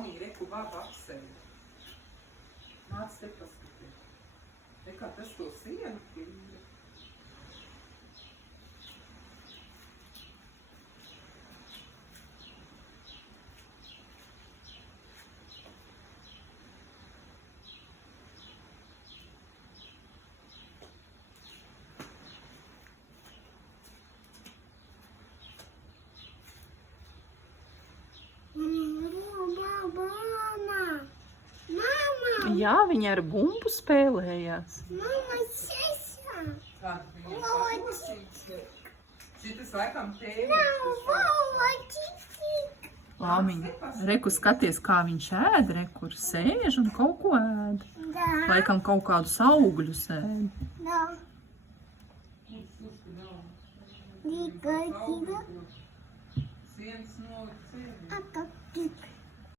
Mamīja, reku vāpa apsevi. Nāc te paskatīt. Te kā tas to sienu pīja. Jā, viņi ar bumbu spēlējās. Mama, sesa. Kāda viņa pakusīts. Šitas laikam tēvi. Mama, čiki. Lāmiņa, reku skaties, kā viņš ēd, reku sēž un kaut ko ēd. Da. Laikam kaut kādus augļus ēd. Da. Dika, kida. Sienas nolikt sēdi. Aka.